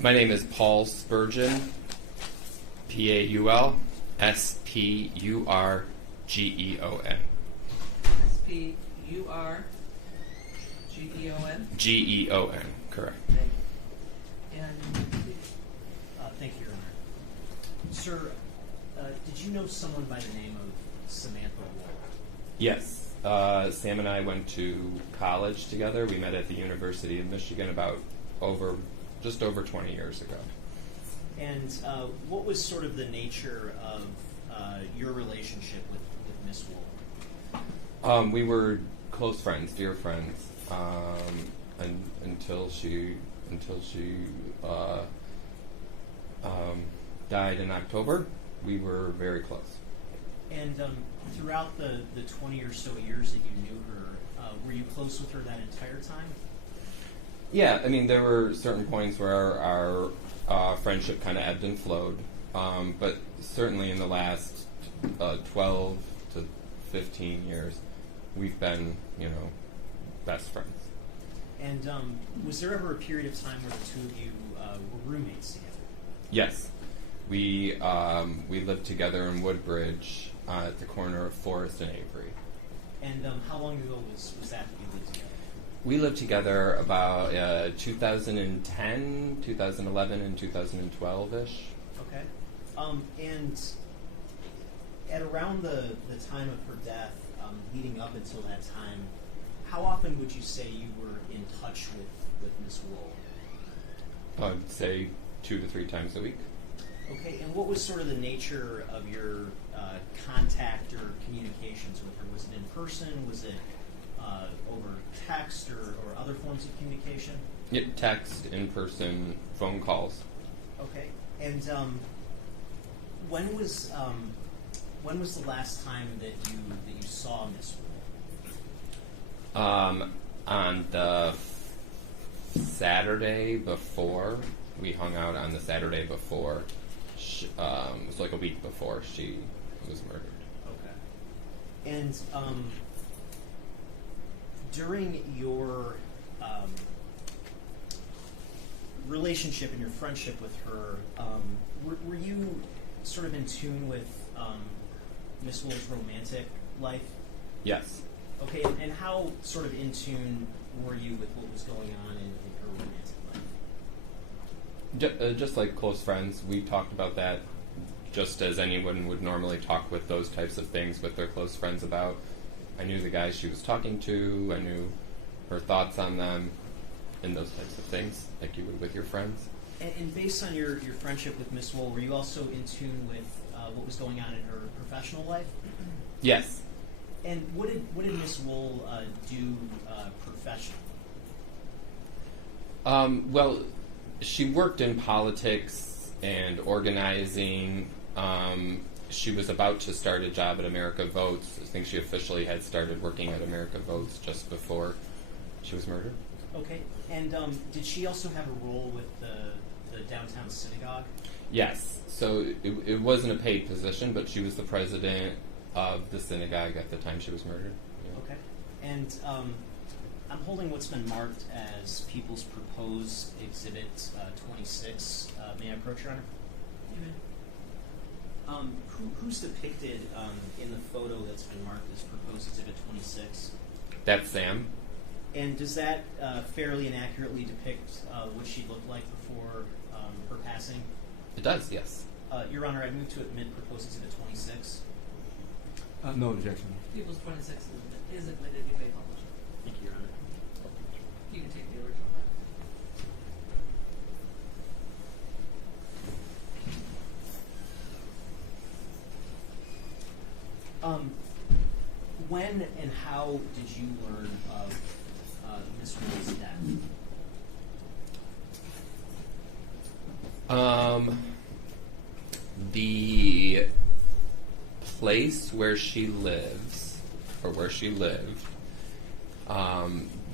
My name is Paul Spurgeon, Paul Spurgeon. Spurgeon? Geon, correct. And thank you, Your Honor. Sir, did you know someone by the name of Samantha Woll? Yes. Sam and I went to college together. We met at the University of Michigan just over 20 years ago. And what was sort of the nature of your relationship with Miss Woll? We were close friends, dear friends, until she died in October. We were very close. And throughout the 20 or so years that you knew her, were you close with her that entire time? Yeah, I mean, there were certain points where our friendship kind of ebbed and flowed, but certainly in the last 12 to 15 years, we've been, best friends. And was there ever a period of time where the two of you were roommates together? Yes. We lived together in Woodbridge at the corner of Forest and Avery. And how long ago was that you lived together? We lived together about 2010, 2011, and 2012-ish. Okay. And at around the time of her death, leading up until that time, how often would you say you were in touch with Miss Woll? I'd say 2 to 3 times a week. Okay, and what was sort of the nature of your contact or communications with her? Was it in person? Was it over text or other forms of communication? Yeah, text, in person, phone calls. Okay, and when was the last time that you saw Miss Woll? On the Saturday before, we hung out on the Saturday before. It was like a week before she was murdered. Okay. And during your relationship and your friendship with her, were you sort of in tune with Miss Woll's romantic life? Yes. Okay, and how sort of in tune were you with what was going on in her romantic life? Just like close friends, we talked about that just as anyone would normally talk with those types of things with their close friends about. I knew the guys she was talking to, I knew her thoughts on them, and those types of things, like you would with your friends. And based on your friendship with Miss Woll, were you also in tune with what was going on in her professional life? Yes. And what did Miss Woll do professionally? Well, she worked in politics and organizing. She was about to start a job at America Votes. I think she officially had started working at America Votes just before she was murdered. Okay. And did she also have a role with the downtown synagogue? Yes. So it wasn't a paid position, but she was the president of the synagogue at the time she was murdered. Yeah. Okay. And I'm holding what's been marked as People's Proposed Exhibit 26. May I approach, Your Honor? Who's depicted in the photo that's been marked as Proposed Exhibit 26? That's Sam. And does that fairly and accurately depict what she looked like before her passing? It does, yes. Your Honor, I move to admit Proposed Exhibit 26. No objection. People's 26 is admitted, you may publish it. Thank you, Your Honor. You can take the original back. When and how did you learn of Miss Woll's death? The place where she lives, or where she lived,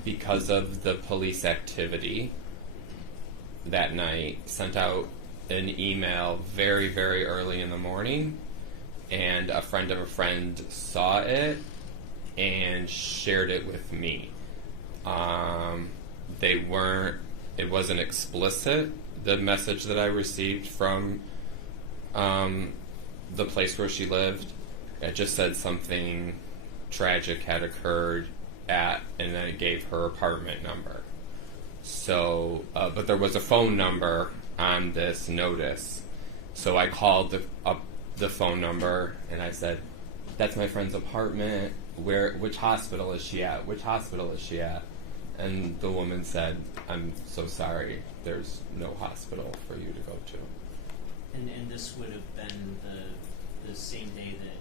because of the police activity that night, sent out an email very, very early in the morning, and a friend of a friend saw it and shared it with me. It wasn't explicit. the message that I received from the place where she lived. It just said something tragic had occurred and then it gave her apartment number. So, but there was a phone number on this notice. So I called up the phone number and I said, "That's my friend's apartment. Which hospital is she at? Which hospital is she at?" And the woman said, "I'm so sorry. There's no hospital for you to go to." And this would have been the same day that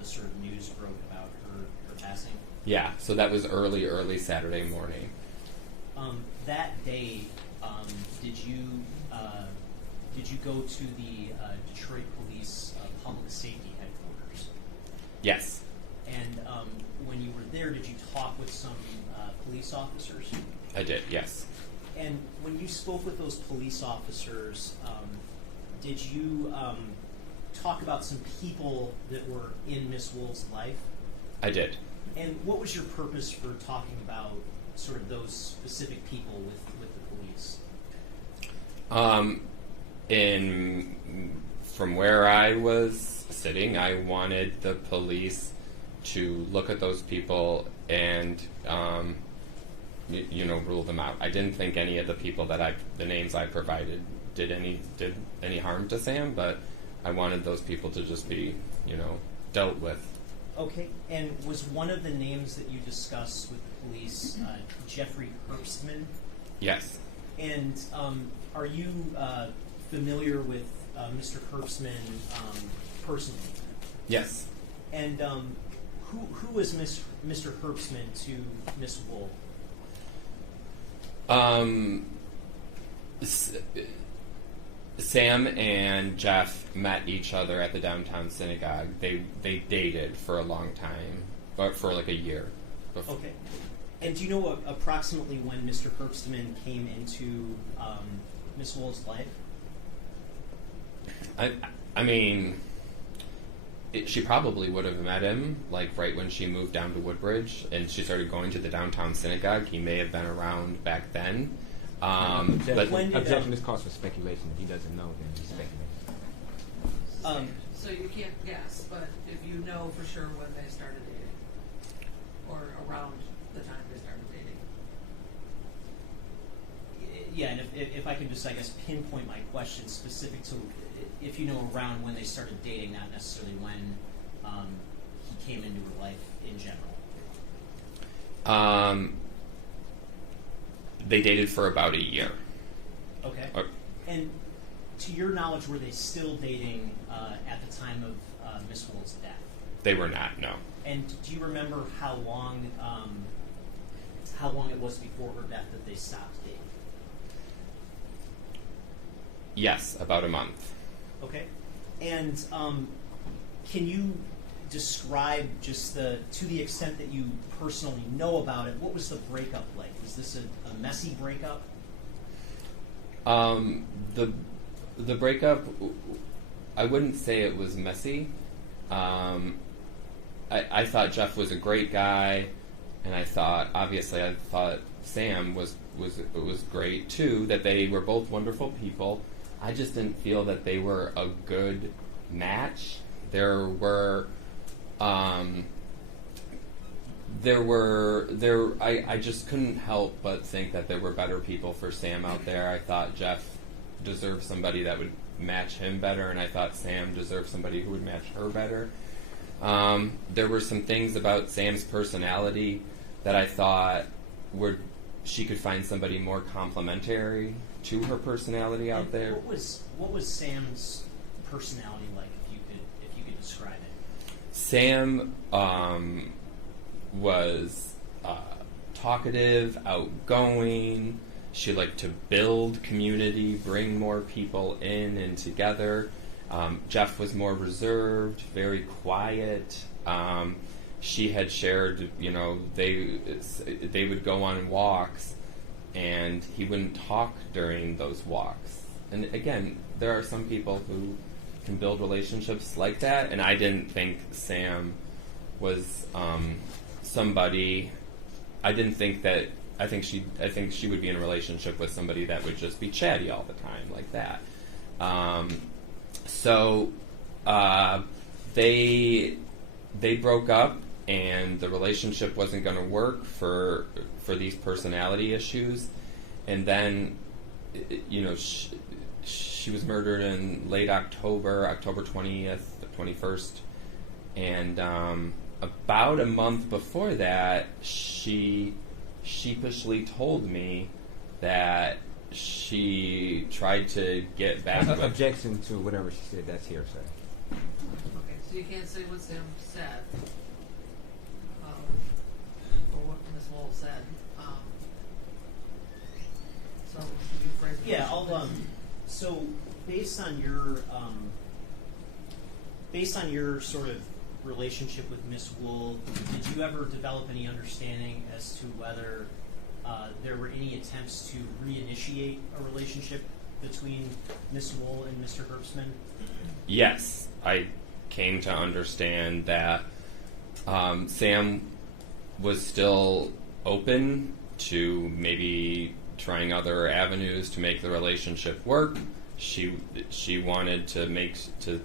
the sort of news broke about her passing? Yeah, so that was early Saturday morning. That day, did you go to the Detroit Police Public Safety Headquarters? Yes, And when you were there, did you talk with some police officers? I did, yes. And when you spoke with those police officers, did you talk about some people that were in Miss Woll's life? I did. And what was your purpose for talking about sort of those specific people with the police? From where I was sitting, I wanted the police to look at those people and rule them out. I didn't think any of the people the names I provided did any harm to Sam, but I wanted those people to just be dealt with. Okay, and was one of the names that you discussed with the police Jeffrey Herbstman? Yes. And are you familiar with Mr. Herbstman personally? Yes. And who was Mr. Herbstman to Miss Woll? Sam and Jeff met each other at the downtown synagogue. They dated for a long time, but for like a year. Okay. And do you know approximately when Mr. Herbstman came into Miss Woll's life? I mean, she probably would have met him like right when she moved down to Woodbridge and she started going to the downtown synagogue. He may have been around back then. Objection is cause for speculation. If he doesn't know, then he's speculating. So you can't guess, but if you know for sure when they started dating, or around the time they started dating. Yeah, and if I can just, I guess, pinpoint my question specific to if you know around when they started dating, not necessarily when he came into her life in general. They dated for about a year. Okay. And to your knowledge, were they still dating at the time of Miss Woll's death? They were not, no. And do you remember how long it was before her death that they stopped dating? Yes, about a month. Okay. And can you describe just to the extent that you personally know about it, what was the breakup like? Was this a messy breakup? The breakup, I wouldn't say it was messy. I thought Jeff was a great guy, and I thought Sam was great too. That they were both wonderful people. I just didn't feel that they were a good match. I just couldn't help but think that there were better people for Sam out there. I thought Jeff deserved somebody that would match him better, and I thought Sam deserved somebody who would match her better. There were some things about Sam's personality that I thought she could find somebody more complimentary to her personality out there. What was Sam's personality like, if you could describe it? Sam was talkative, outgoing. She liked to build community, bring more people in and together. Jeff was more reserved, very quiet. She had shared, they would go on walks, and he wouldn't talk during those walks. And again, there are some people who can build relationships like that, and I didn't think Sam was somebody. I didn't think that I think she would be in a relationship with somebody that would just be chatty all the time like that. So they broke up, and the relationship wasn't going to work for these personality issues. And then, she was murdered in late October 20th, 21st, and about a month before that, she sheepishly told me that she tried to get back with... Objection to whatever she said, that's hearsay. Okay, so you can't say what Sam said, or what Ms. Woll said. So, could you phrase the Yeah, question? so based on your sort of relationship with Miss Woll, did you ever develop any understanding as to whether there were any attempts to reinitiate a relationship between Miss Woll and Mr. Herbstman? Yes, I came to understand that Sam was still open to maybe trying other avenues to make the relationship work. She wanted to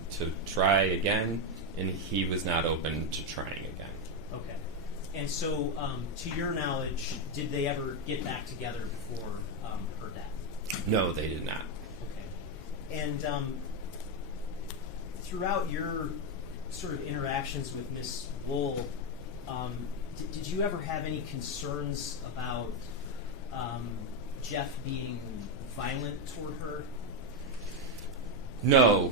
try again, and he was not open to trying again. Okay. And so, to your knowledge, did they ever get back together before her death? No, they did not. Okay. And throughout your sort of interactions with Miss Woll, did you ever have any concerns about Jeff being violent toward her? No.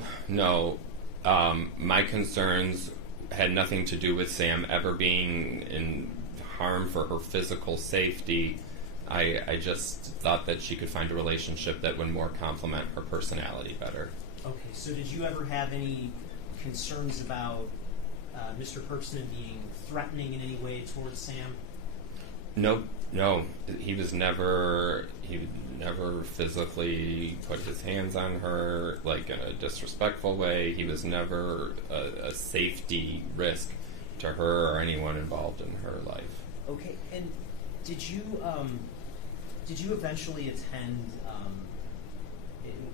My concerns had nothing to do with Sam ever being in harm for her physical safety. I just thought that she could find a relationship that would more complement her personality better. Okay, so did you ever have any concerns about Mr. Herbstman being threatening in any way towards Sam? No. He would never physically put his hands on her like in a disrespectful way. He was never a safety risk to her or anyone involved in her life. Okay, and did you eventually attend?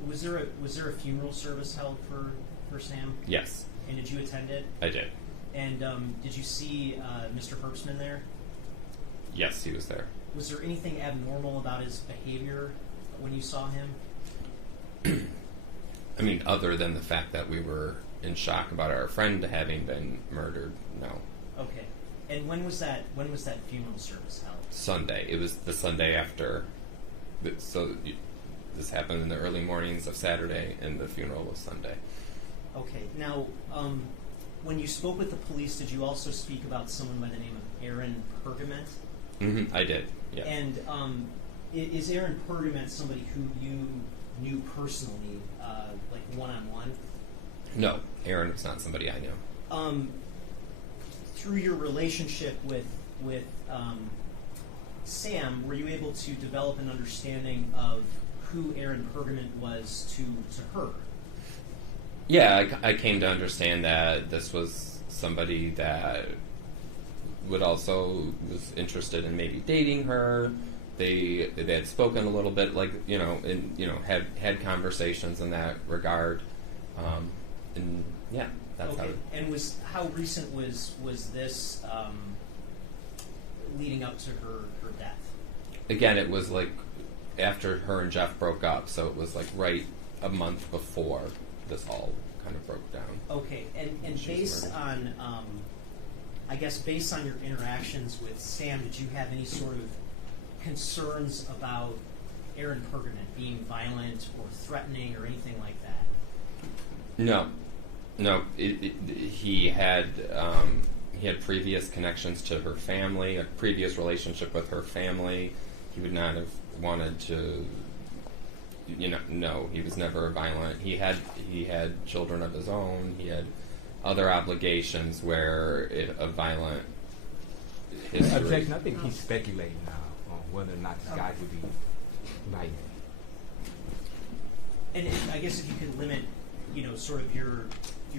Was there a funeral service held for Sam? Yes. And did you attend it? I did. And did you see Mr. Herbstman there? Yes, he was there. Was there anything abnormal about his behavior when you saw him? I mean, other than the fact that we were in shock about our friend having been murdered, no. Okay. And when was that funeral service held? Sunday. It was the Sunday after. So this happened in the early mornings of Saturday, and the funeral was Sunday. Okay. Now, when you spoke with the police, did you also speak about someone by the name of Aaron Pergament? Mm-hmm, I did, yeah. And is Aaron Pergament somebody who you knew personally, like one-on-one? No, Aaron was not somebody I knew. Through your relationship with Sam, were you able to develop an understanding of who Aaron Pergament was to her? Yeah, I came to understand that this was somebody that was interested in maybe dating her. They had spoken a little bit, had conversations in that regard, and yeah, that's okay. how. And how recent was this leading up to her death? Again, it was like after her and Jeff broke up, so it was like right a month before this all kind of broke down. Okay, and based on I guess based on your interactions with Sam, did you have any sort of concerns about Aaron Pergament being violent or threatening or anything like that? No. He had previous connections to her family, a previous relationship with her family. He would not have wanted to. No, he was never violent. He had children of his own. He had other obligations where a violent history. Objection. I think he's speculating now on whether or not this guy would be violent. And I guess if you could limit, sort of your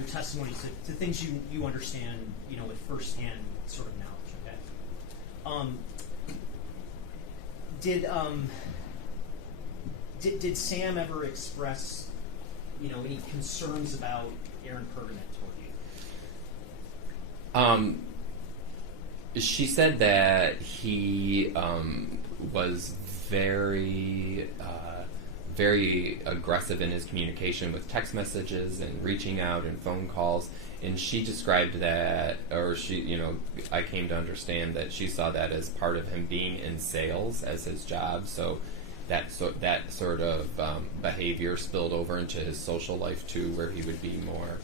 testimony to things you understand, with firsthand sort of knowledge. Okay. Did Sam ever express, any concerns about Aaron Pergament toward you? She said that he was very, very aggressive in his communication with text messages and reaching out and phone calls. And she described that, or I came to understand that she saw that as part of him being in sales as his job. So that sort of behavior spilled over into his social life too, where he would be more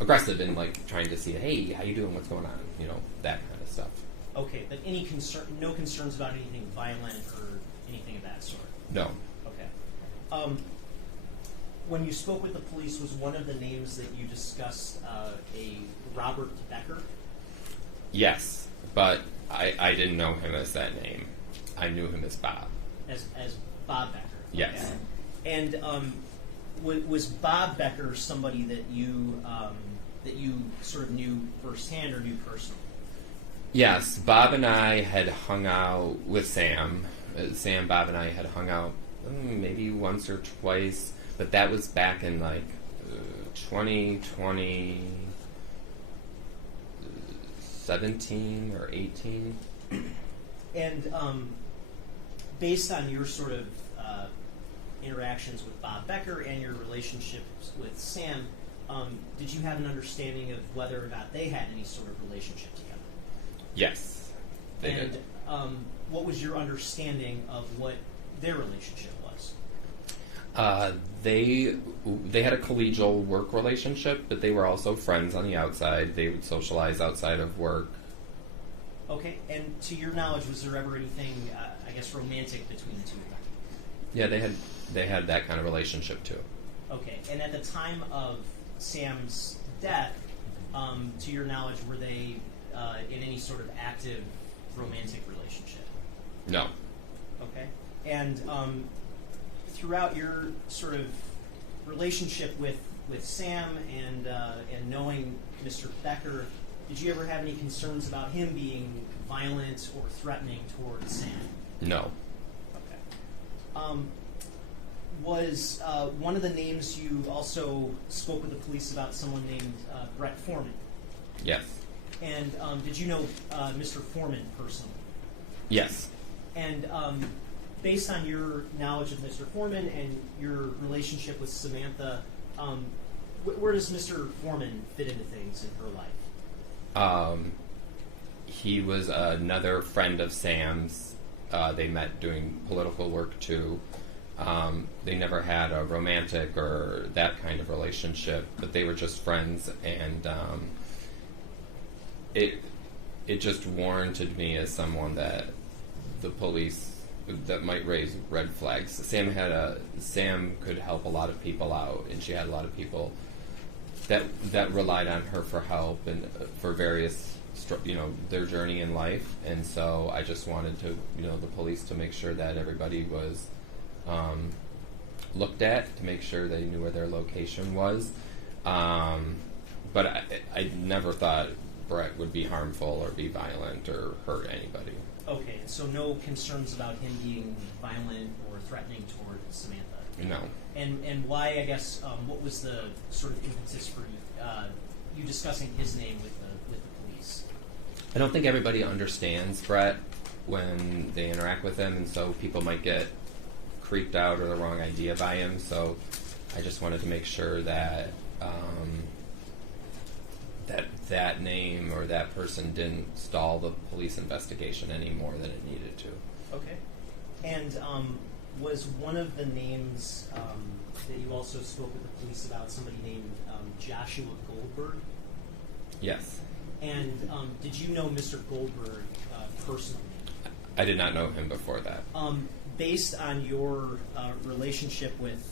aggressive in trying to see, hey, how you doing? What's going on? That kind of stuff. Okay, but no concerns about anything violent or anything of that sort? No. Okay. When you spoke with the police, was one of the names that you discussed a Robert Becker? Yes, but I didn't know him as that name. I knew him as Bob. As Bob Becker? Yes. Okay. And was Bob Becker somebody that you sort of knew firsthand or knew personally? Yes, Bob and I had hung out with Sam. Bob and I had hung out maybe once or twice, but that was back in 2017 or 18. And based on your sort of interactions with Bob Becker and your relationships with Sam, did you have an understanding of whether or not they had any sort of relationship together? Yes, they did. And what was your understanding of what their relationship was? They had a collegial work relationship, but they were also friends on the outside. They would socialize outside of work. Okay, and to your knowledge, was there ever anything, romantic between the two of them? Yeah, they had that kind of relationship too. Okay, and at the time of Sam's death, to your knowledge, were they in any sort of active romantic relationship? No. Okay, and throughout your sort of relationship with Sam and knowing Mr. Becker, did you ever have any concerns about him being violent or threatening towards Sam? No. Okay. Was one of the names you also spoke with the police about someone named Brett Foreman? Yes. And did you know Mr. Foreman personally? Yes. And based on your knowledge of Mr. Foreman and your relationship with Samantha, where does Mr. Foreman fit into things in her life? He was another friend of Sam's. They met doing political work too. They never had a romantic or that kind of relationship, but they were just friends, and it just warranted me as someone that the police that might raise red flags. Sam could help a lot of people out, and she had a lot of people that relied on her for help and for various their journey in life. And so I just wanted to the police to make sure that everybody was looked at, to make sure they knew where their location was. But I never thought Brett would be harmful or be violent or hurt anybody. Okay, so no concerns about him being violent or threatening toward Samantha? No. And why, I guess, what was the sort of impetus for you discussing his name with the police? I don't think everybody understands Brett when they interact with him, and so people might get creeped out or the wrong idea by him. So I just wanted to make sure that that name or that person didn't stall the police investigation any more than it needed to. Okay. And was one of the names that you also spoke with the police about somebody named Joshua Goldberg? Yes. And did you know Mr. Goldberg personally? I did not know him before that. Based on your relationship with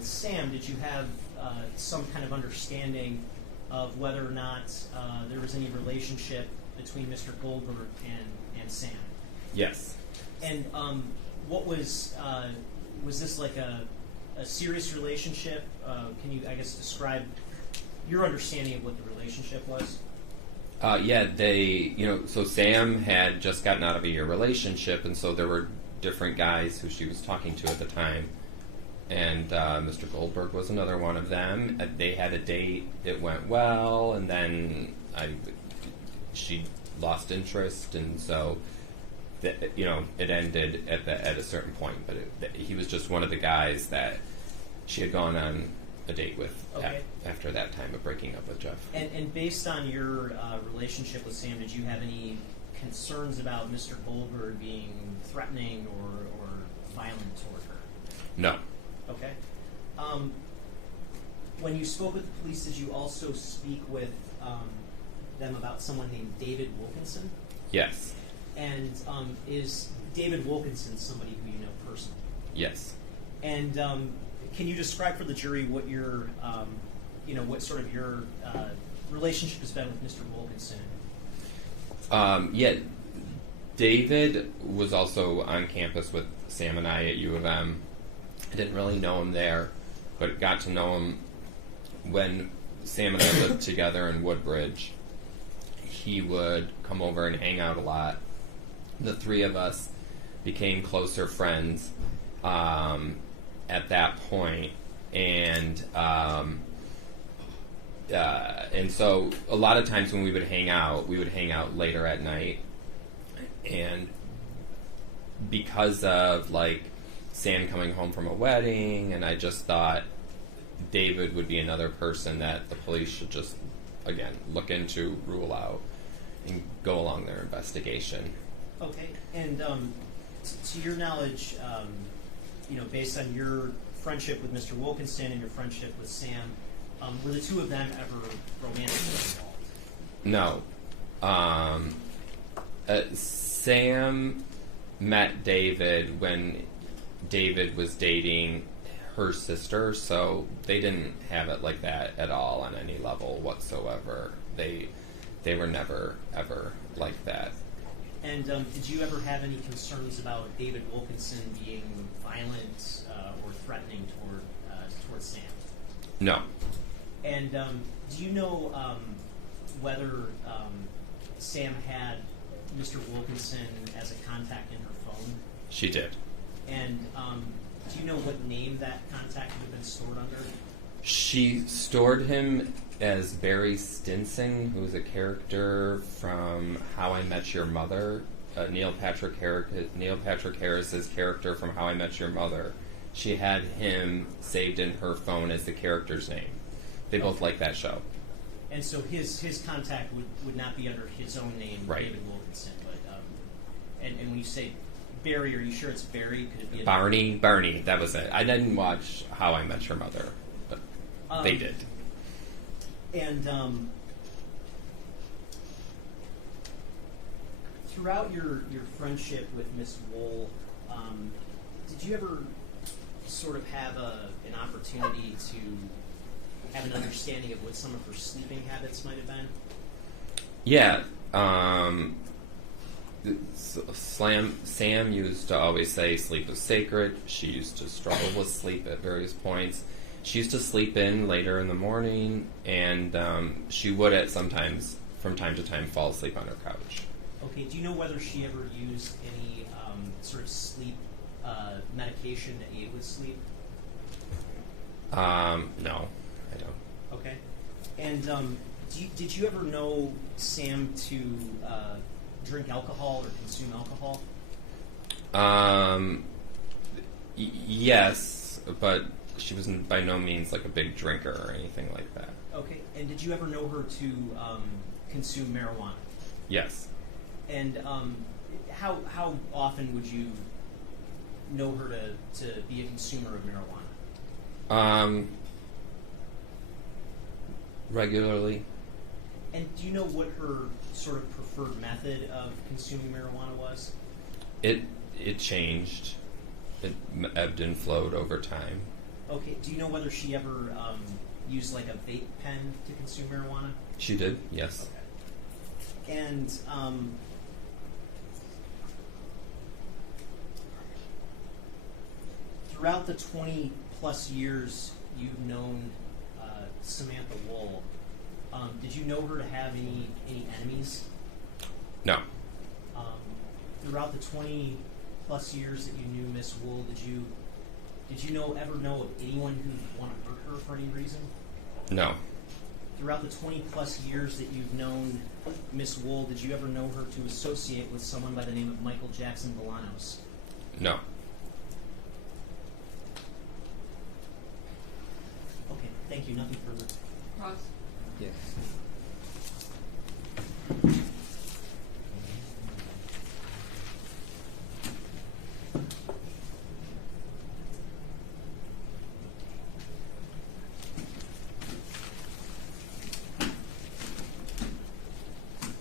Sam, did you have some kind of understanding of whether or not there was any relationship between Mr. Goldberg and Sam? Yes. And what was this like a serious relationship? Can you, I guess, describe your understanding of what the relationship was? Yeah, so Sam had just gotten out of a year relationship, and so there were different guys who she was talking to at the time. And Mr. Goldberg was another one of them. They had a date, it went well, and then she lost interest, and so it ended at a certain point. But he was just one of the guys that she had gone on a date with after that time of breaking up with Jeff. And based on your relationship with Sam, did you have any concerns about Mr. Goldberg being threatening or violent toward her? No. Okay. When you spoke with the police, did you also speak with them about someone named David Wilkinson? Yes. And is David Wilkinson somebody who you know personally? Yes. And can you describe for the jury what your, what sort of your relationship has been with Mr. Wilkinson? Yeah, David was also on campus with Sam and I at U of M. I didn't really know him there, but got to know him when Sam and I lived together in Woodbridge. He would come over and hang out a lot. The three of us became closer friends at that point, and so a lot of times when we would hang out later at night, and because of Sam coming home from a wedding, and I just thought David would be another person that the police should just again look into, rule out, and go along their investigation. Okay, and to your knowledge, based on your friendship with Mr. Wilkinson and your friendship with Sam, were the two of them ever romantically involved? No. Sam met David when David was dating her sister, so they didn't have it like that at all on any level whatsoever. They were never, ever like that. And did you ever have any concerns about David Wilkinson being violent or threatening toward Sam? No. And do you know whether Sam had Mr. Wilkinson as a contact in her phone? She did. And do you know what name that contact would have been stored under? She stored him as Barry Stinson, who's a character from How I Met Your Mother. Neil Patrick Harris's character from How I Met Your Mother. She had him saved in her phone as the character's name. They both like that show. And so his contact would not be under his own name, right. David Wilkinson. But and when you say Barry, are you sure it's Barry? Could it be Barney, that was it. I didn't watch How I Met Your Mother, but they did. And throughout your friendship with Miss Woll, did you ever sort of have an opportunity to have an understanding of what some of her sleeping habits might have been? Yeah. Sam used to always say sleep is sacred. She used to struggle with sleep at various points. She used to sleep in later in the morning, and she would sometimes, from time to time, fall asleep on her couch. Okay, do you know whether she ever used any sort of sleep medication to aid with sleep? No, I don't. Okay. And did you ever know Sam to drink alcohol or consume alcohol? Yes, but she was by no means like a big drinker or anything like that. Okay. And did you ever know her to consume marijuana? Yes. And how often would you know her to be a consumer of marijuana? Regularly. And do you know what her sort of preferred method of consuming marijuana was? It changed. It ebbed and flowed over time. Okay. Do you know whether she ever used like a vape pen to consume marijuana? She did, yes. Okay. And throughout the 20 plus years you've known Samantha Woll, Did you know her to have any enemies? No. Throughout the 20 plus years that you knew Miss Woll, did you ever know of anyone who'd want to hurt her for any reason? No. Throughout the 20 plus years that you've known Miss Woll, did you ever know her to associate with someone by the name of Michael Jackson-Bolanos? No. Okay, thank you. Nothing further. Ross? Yes.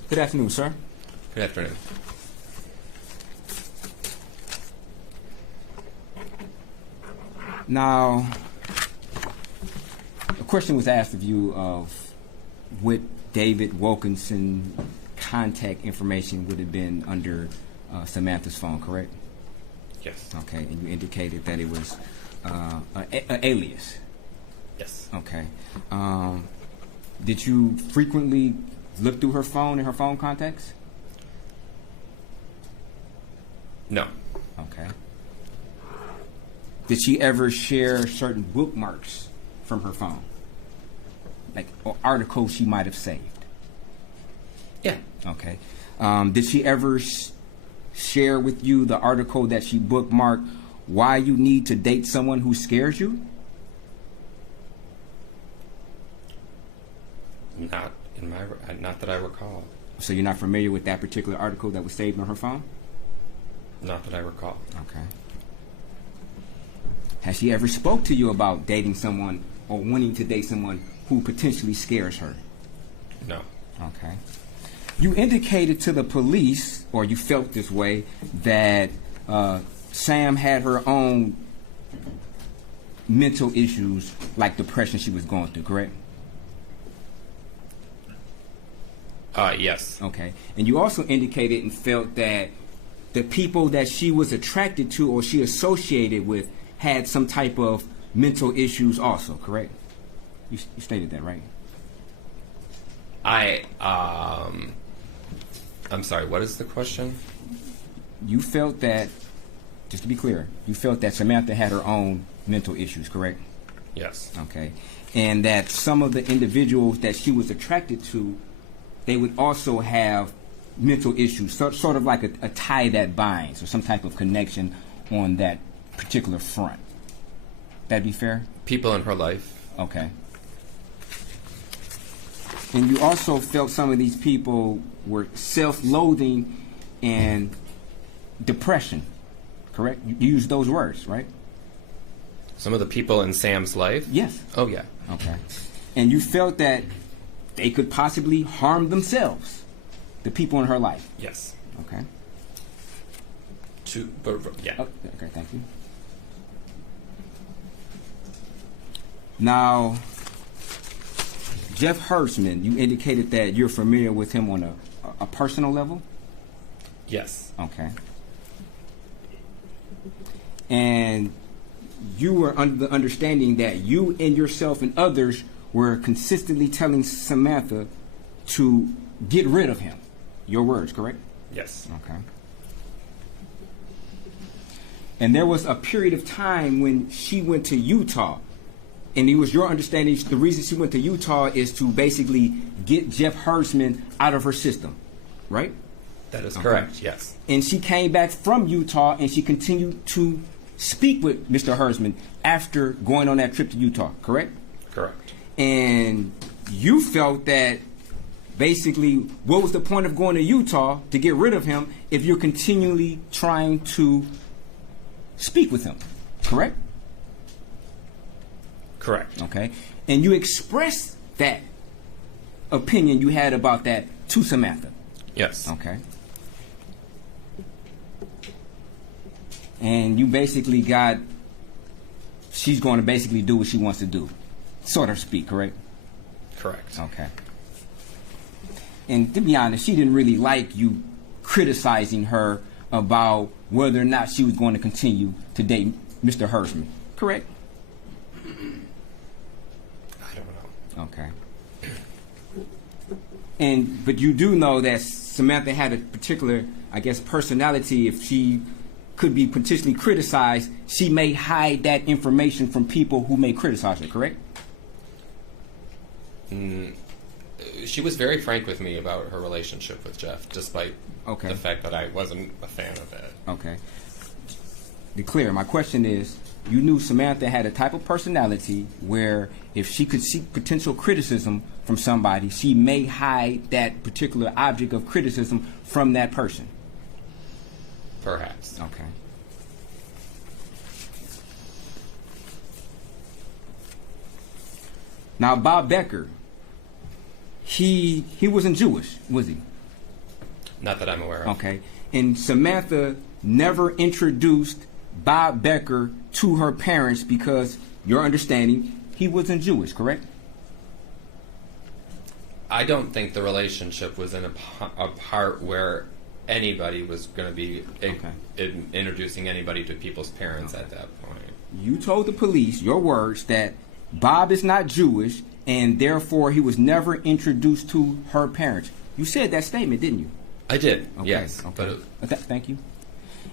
Good afternoon, sir. Good afternoon. Now, a question was asked of you of what David Wilkinson contact information would have been under Samantha's phone, correct? Yes. Okay, and you indicated that it was an alias. Yes. Okay. Did you frequently look through her phone and her phone contacts? No. Okay. Did she ever share certain bookmarks from her phone? Like, or articles she might have saved? Yeah. Okay. Did she ever share with you the article that she bookmarked, Why You Need to Date Someone Who Scares You? Not that I recall. So you're not familiar with that particular article that was saved on her phone? Not that I recall. Okay. Has she ever spoke to you about dating someone or wanting to date someone who potentially scares her? No. Okay. You indicated to the police, or you felt this way, that Sam had her own mental issues like depression she was going through, correct? Yes. Okay. And you also indicated and felt that the people that she was attracted to or she associated with had some type of mental issues also, correct? You stated that, right? I'm sorry, what is the question? You felt that, just to be clear, you felt that Samantha had her own mental issues, correct? Yes. Okay. And that some of the individuals that she was attracted to, they would also have mental issues, sort of like a tie that binds or some type of connection on that particular front. That'd be fair? People in her life. Okay. And you also felt some of these people were self-loathing and depression, correct? You used those words, right? Some of the people in Sam's life? Yes. Oh, yeah. Okay. And you felt that they could possibly harm themselves, the people in her life? Yes. Okay. Yeah. Oh, okay, thank you. Now, Jeff Hersman, you indicated that you're familiar with him on a personal level? Yes. Okay. And you were under the understanding that you and yourself and others were consistently telling Samantha to get rid of him. Your words, correct? Yes. Okay. And there was a period of time when she went to Utah, and it was your understanding the reason she went to Utah is to basically get Jeff Hersman out of her system, right? That is correct, yes. And she came back from Utah, and she continued to speak with Mr. Hersman after going on that trip to Utah, correct? Correct. And you felt that basically what was the point of going to Utah to get rid of him if you're continually trying to speak with him, correct? Correct. Okay. And you expressed that opinion you had about that to Samantha. Yes. Okay. And you basically got, she's going to basically do what she wants to do, sort of speak, correct? Correct. Okay. And to be honest, she didn't really like you criticizing her about whether or not she was going to continue to date Mr. Hersman, correct? I don't know. Okay. But you do know that Samantha had a particular, I guess, personality. If she could be potentially criticized, she may hide that information from people who may criticize her, correct? She was very frank with me about her relationship with Jeff, despite the fact that I wasn't a fan of it. Okay. To be clear, my question is, you knew Samantha had a type of personality where if she could seek potential criticism from somebody, she may hide that particular object of criticism from that person. Perhaps. Okay. Now, Bob Becker, he wasn't Jewish, was he? Not that I'm aware of. Okay. And Samantha never introduced Bob Becker to her parents because, your understanding, he wasn't Jewish, correct? I don't think the relationship was in a part where anybody was going to be introducing anybody to people's parents at that point. You told the police, your words, that Bob is not Jewish and therefore he was never introduced to her parents. You said that statement, didn't you? I did, okay. yes. Okay. Thank you.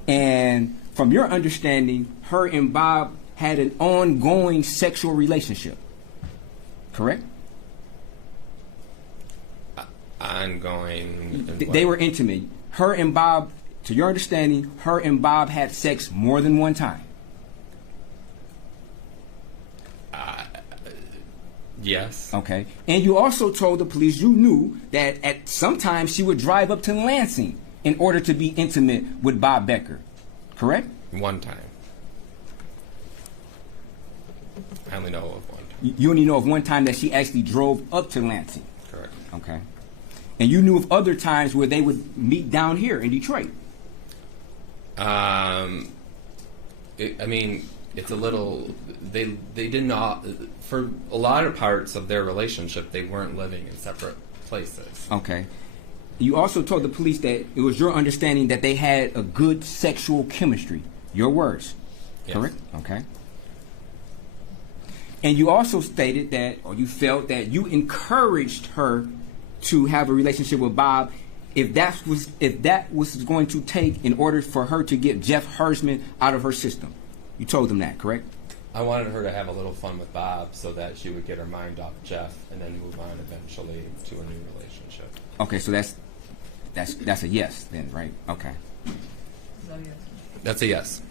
And from your understanding, her and Bob had an ongoing sexual relationship, correct? Ongoing. They were intimate. Her and Bob, to your understanding, her and Bob had sex more than one time. Yes. Okay. And you also told the police you knew that at sometimes she would drive up to Lansing in order to be intimate with Bob Becker, correct? One time. I only know of one time. You only know of one time that she actually drove up to Lansing. Correct. Okay. And you knew of other times where they would meet down here in Detroit. It's a little. They did not. For a lot of parts of their relationship, they weren't living in separate places. Okay. You also told the police that it was your understanding that they had a good sexual chemistry. Your words. Yes. Correct? Okay. And you also stated that, or you felt that you encouraged her to have a relationship with Bob if that was going to take in order for her to get Jeff Hersman out of her system. You told them that, correct? I wanted her to have a little fun with Bob so that she would get her mind off Jeff and then move on eventually to a new relationship. Okay, so that's a yes then, right? Okay. So, yes. That's a yes.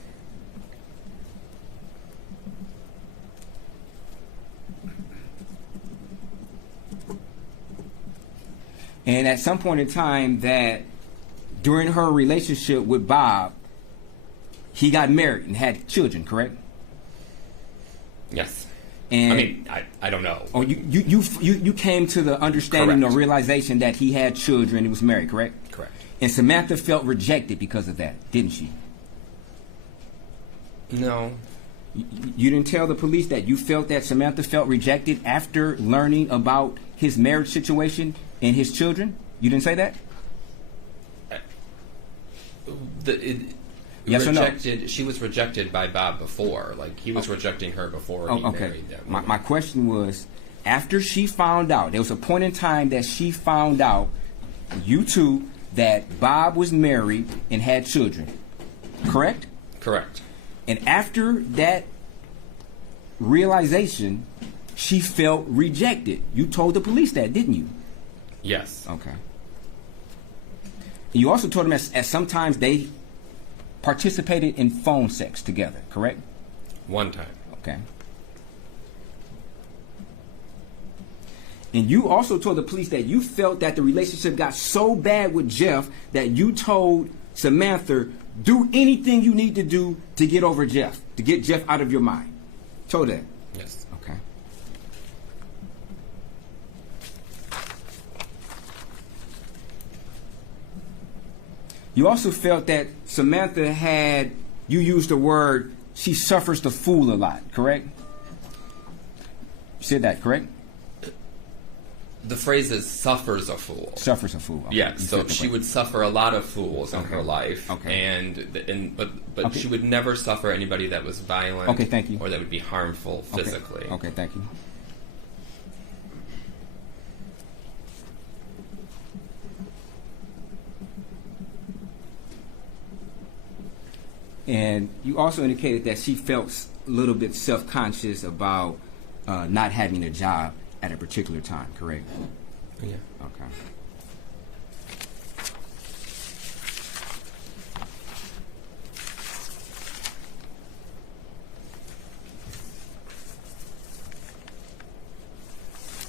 And at some point in time that during her relationship with Bob, he got married and had children, correct? Yes. And I don't know. Oh, you came to the understanding Correct. or realization that he had children and was married, correct? Correct. And Samantha felt rejected because of that, didn't she? No. You didn't tell the police that you felt that Samantha felt rejected after learning about his marriage situation and his children? You didn't say that? Yes or no? She was rejected by Bob before. Like, he was rejecting her before he married that woman. My question was, after she found out, there was a point in time that she found out, you two, that Bob was married and had children. Correct? Correct. And after that realization, she felt rejected. You told the police that, didn't you? Yes. Okay. You also told them that sometimes they participated in phone sex together, correct? One time. Okay. And you also told the police that you felt that the relationship got so bad with Jeff that you told Samantha, do anything you need to do to get over Jeff, to get Jeff out of your mind. Told that? Yes. Okay. You also felt that Samantha had, you used the word, she suffers the fool a lot, correct? You said that, correct? The phrase is suffers a fool. Suffers a fool. Okay. Yeah, so she would suffer a lot of fools in her life. Okay. But she would never suffer anybody that was violent. Okay, thank you. Or that would be harmful physically. Okay, thank you. And you also indicated that she felt a little bit self-conscious about not having a job at a particular time, correct? Yeah. Okay.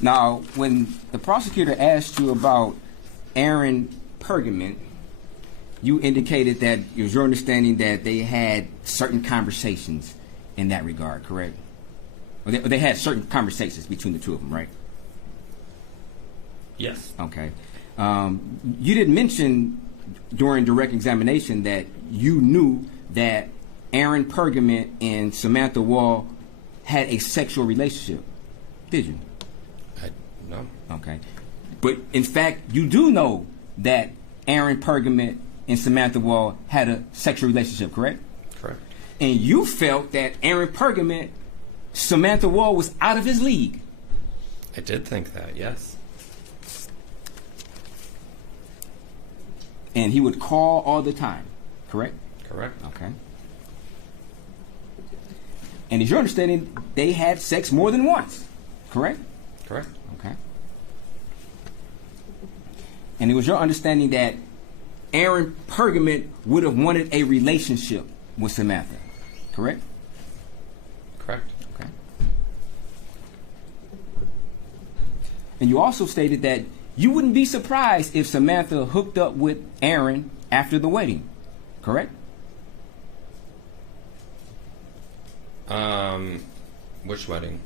Now, when the prosecutor asked you about Aaron Pergament, you indicated that it was your understanding that they had certain conversations in that regard, correct? Or they had certain conversations between the two of them, right? Yes. Okay. You didn't mention during direct examination that you knew that Aaron Pergament and Samantha Woll had a sexual relationship, did you? No. Okay. But in fact, you do know that Aaron Pergament and Samantha Woll had a sexual relationship, correct? Correct. And you felt that Aaron Pergament, Samantha Woll was out of his league. I did think that, yes. And he would call all the time, correct? Correct. Okay. And is your understanding they had sex more than once, correct? Correct. Okay. And it was your understanding that Aaron Pergament would have wanted a relationship with Samantha, correct? Correct. Okay. And you also stated that you wouldn't be surprised if Samantha hooked up with Aaron after the wedding, correct? Which wedding?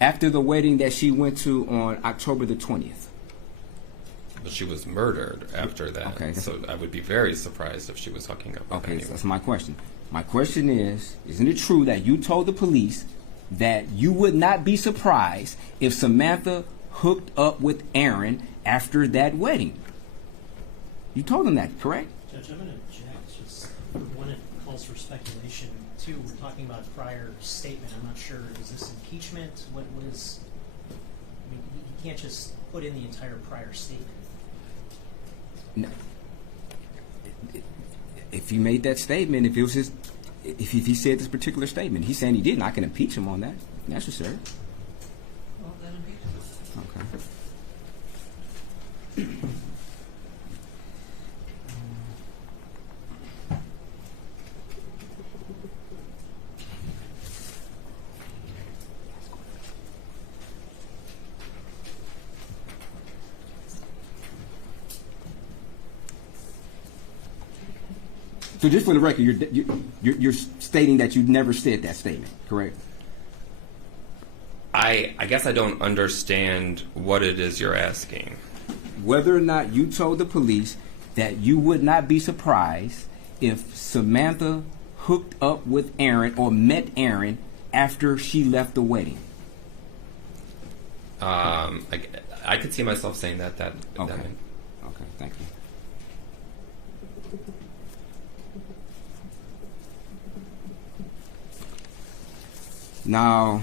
After the wedding that she went to on October the 20th. But she was murdered after that. Okay. So I would be very surprised if she was hooking up with Okay, anyone. so that's my question. My question is, isn't it true that you told the police that you would not be surprised if Samantha hooked up with Aaron after that wedding? You told them that, correct? Judge, I'm going to object. Just one, it calls for speculation. Two, we're talking about a prior statement. I'm not sure, is this impeachment? What is... I mean, you can't just put in the entire prior statement. No. If he made that statement, if it was his, if he said this particular statement, he's saying he didn't, I can impeach him on that if necessary. Well, then impeach him. Okay. So just for the record, you're stating that you never said that statement, correct? I guess I don't understand what it is you're asking. Whether or not you told the police that you would not be surprised if Samantha hooked up with Aaron or met Aaron after she left the wedding. I could see myself saying that. Okay. Okay, thank you. Now,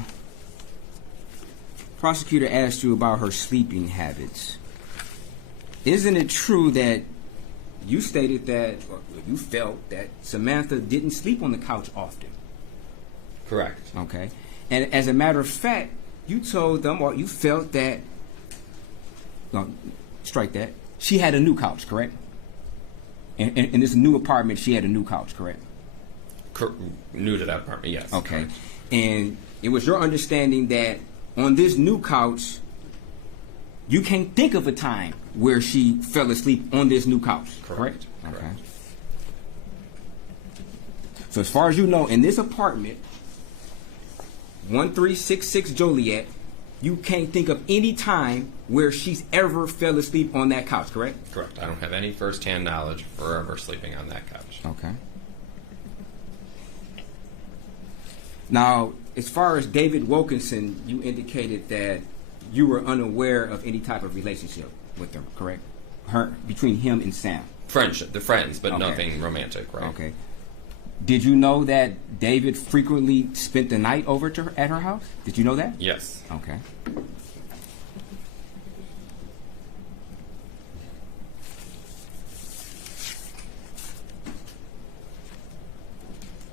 prosecutor asked you about her sleeping habits. Isn't it true that you stated that, or you felt that Samantha didn't sleep on the couch often? Correct. Okay. And as a matter of fact, you told them, or you felt that, no, strike that, she had a new couch, correct? In this new apartment, she had a new couch, correct? New to that apartment, yes. Okay. Correct. And it was your understanding that on this new couch, you can't think of a time where she fell asleep on this new couch, correct? Correct. Okay. So as far as you know, in this apartment, 1366 Joliet, you can't think of any time where she's ever fell asleep on that couch, correct? Correct. I don't have any first-hand knowledge for ever sleeping on that couch. Okay. Now, as far as David Wilkinson, you indicated that you were unaware of any type of relationship with them, correct? Between him and Sam. Friendship, the friends, but Okay. nothing romantic, right? Okay. Did you know that David frequently spent the night over at her house? Did you know that? Yes. Okay.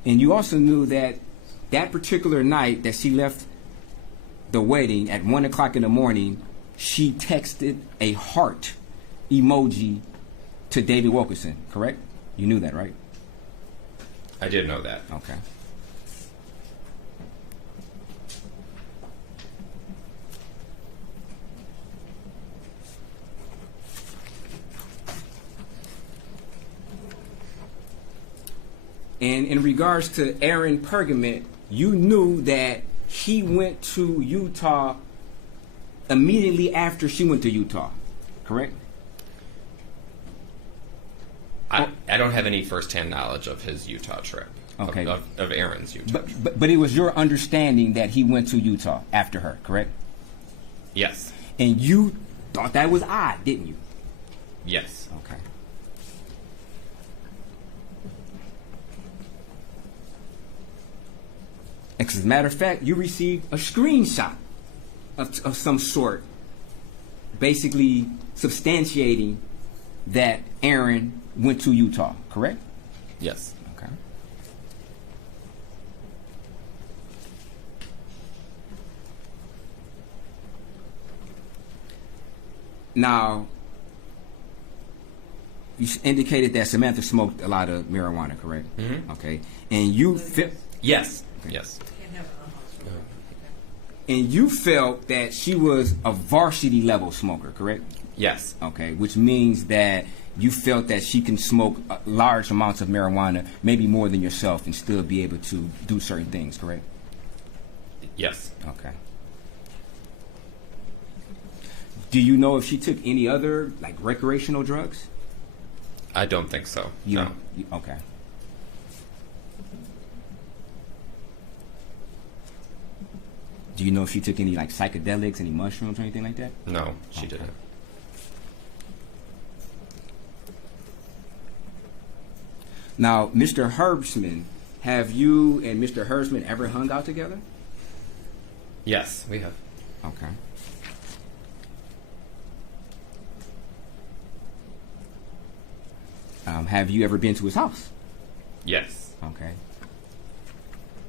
And you also knew that that particular night that she left the wedding at 1 o'clock in the morning, she texted a heart emoji to David Wilkinson, correct? You knew that, right? I did know that. Okay. And in regards to Aaron Pergament, you knew that he went to Utah immediately after she went to Utah, correct? I don't have any firsthand knowledge of his Utah trip. Okay. Of Aaron's Utah trip. But it was your understanding that he went to Utah after her, correct? Yes. And you thought that was odd, didn't you? Yes. Okay. As a matter of fact, you received a screenshot of some sort, basically substantiating that Aaron went to Utah, correct? Yes. Okay. Now, you indicated that Samantha smoked a lot of marijuana, correct? Mm-hmm. Okay. And you Yes. Okay. Yes. Can't have it on house. and you felt that she was a varsity level smoker, correct? Yes. Okay, which means that you felt that she can smoke large amounts of marijuana, maybe more than yourself, and still be able to do certain things, correct? Yes. Okay. Do you know if she took any other, like, recreational drugs? I don't think so. No. Okay. Do you know if she took any, like, psychedelics, any mushrooms or anything like that? No, she Okay. didn't. Now, Mr. Herbstman, have you and Mr. Herbstman ever hung out together? Yes, we have. Okay. Have you ever been to his house? Yes. Okay.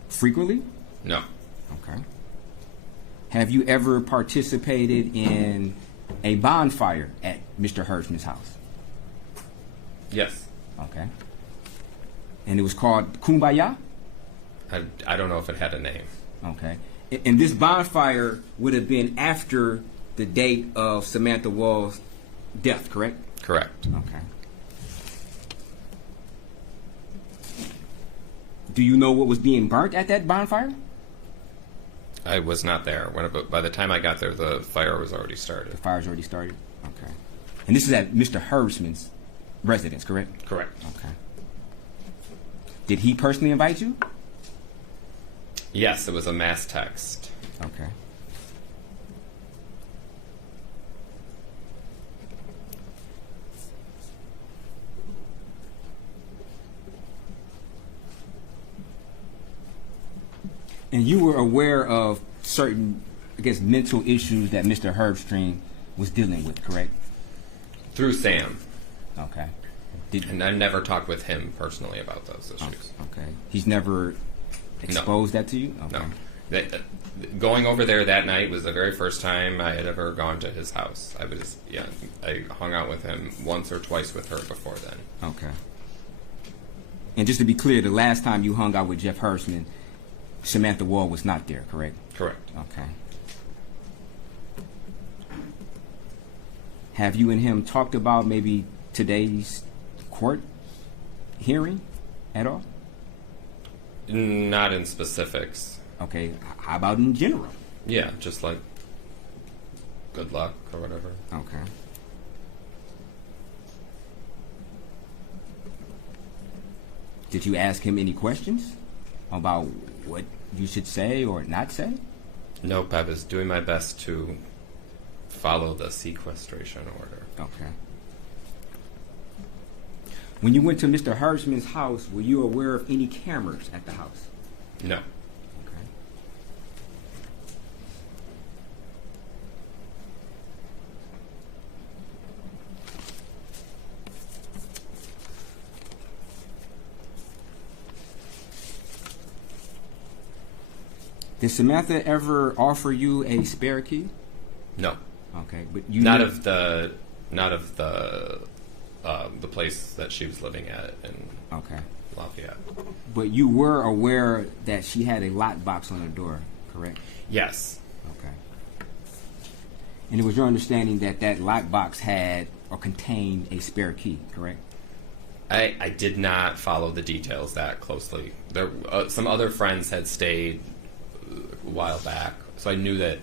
Frequently? No. Okay. Have you ever participated in a bonfire at Mr. Herbstman's house? Yes. Okay. And it was called Kumbaya? I don't know if it had a name. Okay. And this bonfire would have been after the date of Samantha Woll's death, correct? Correct. Okay. Do you know what was being burnt at that bonfire? I was not there. By the time I got there, the fire was already The started. fire's already started? Okay. And this is at Mr. Herbstman's residence, correct? Correct. Okay. Did he personally invite you? Yes, it was a mass text. Okay. And you were aware of certain, I guess, mental issues that Mr. Herbstream was dealing with, correct? Through Sam. Okay. And I never talked with him personally about those issues. Okay. He's never exposed that to you? Okay. No. Going over there that night was the very first time I had ever gone to his house. I hung out with him once or twice with her before then. Okay. And just to be clear, the last time you hung out with Jeff Herbstman, Samantha Woll was not there, correct? Correct. Okay. Have you and him talked about maybe today's court hearing at all? Not in specifics. Okay. How about in general? Yeah, just like good luck or whatever. Okay. Did you ask him any questions about what you should say or not say? Nope, I was doing my best to follow the sequestration order. Okay. When you went to Mr. Herbstman's house, were you aware of any cameras at the house? No. Okay. Did Samantha ever offer you a spare key? No. Okay, but you Not knew- of the place that she was living at in Okay, Lafayette. but you were aware that she had a lockbox on her door, correct? Yes. Okay. And it was your understanding that that lockbox had or contained a spare key, correct? I did not follow the details that closely. There, some other friends had stayed a while back, so I knew that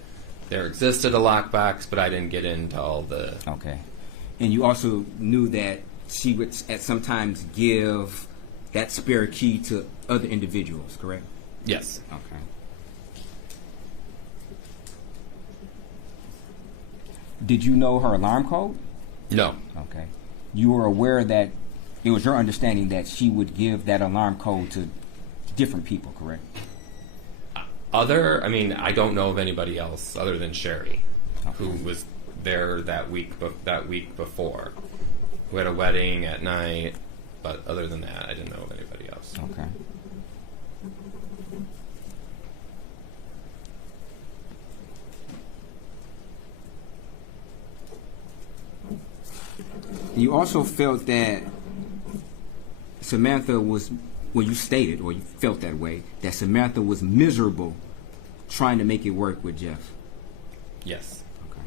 there existed a lockbox, but I didn't get into all the... Okay. And you also knew that she would at sometimes give that spare key to other individuals, correct? Yes. Okay. Did you know her alarm code? No. Okay. You were aware that it was your understanding that she would give that alarm code to different people, correct? I don't know of anybody else other than Sherry, Okay. who was there that week before, who had a wedding at night. But other than that, I didn't know of anybody else. Okay. You also felt that Samantha was, well, you stated, or you felt that way, that Samantha was miserable trying to make it work with Jeff. Yes. Okay.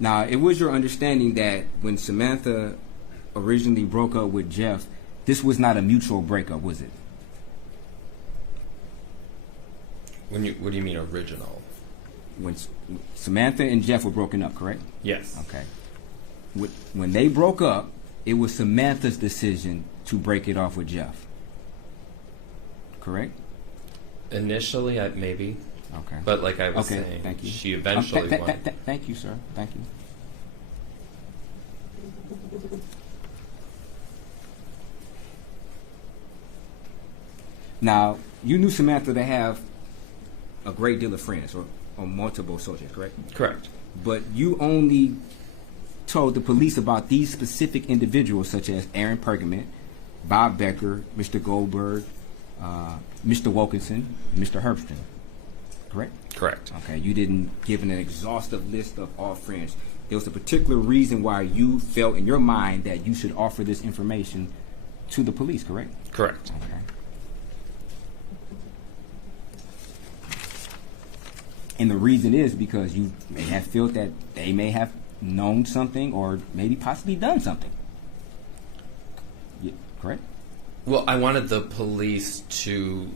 Now, it was your understanding that when Samantha originally broke up with Jeff, this was not a mutual breakup, was it? What do you mean original? When Samantha and Jeff were broken up, correct? Yes. Okay. When they broke up, it was Samantha's decision to break it off with Jeff. Correct? Initially, maybe. Okay. But like I was Okay, saying, thank you. she eventually went. Thank you, sir. Thank you. Now, you knew Samantha to have a great deal of friends or multiple associates, correct? Correct. But you only told the police about these specific individuals, such as Aaron Pergament, Bob Becker, Mr. Goldberg, Mr. Wilkinson, and Mr. Herbstrom. Correct? Correct. Okay, you didn't give an exhaustive list of all friends. There was a particular reason why you felt in your mind that you should offer this information to the police, correct? Correct. Okay. And the reason is because you may have felt that they may have known something or maybe possibly done something. Yeah, correct? Well, I wanted the police to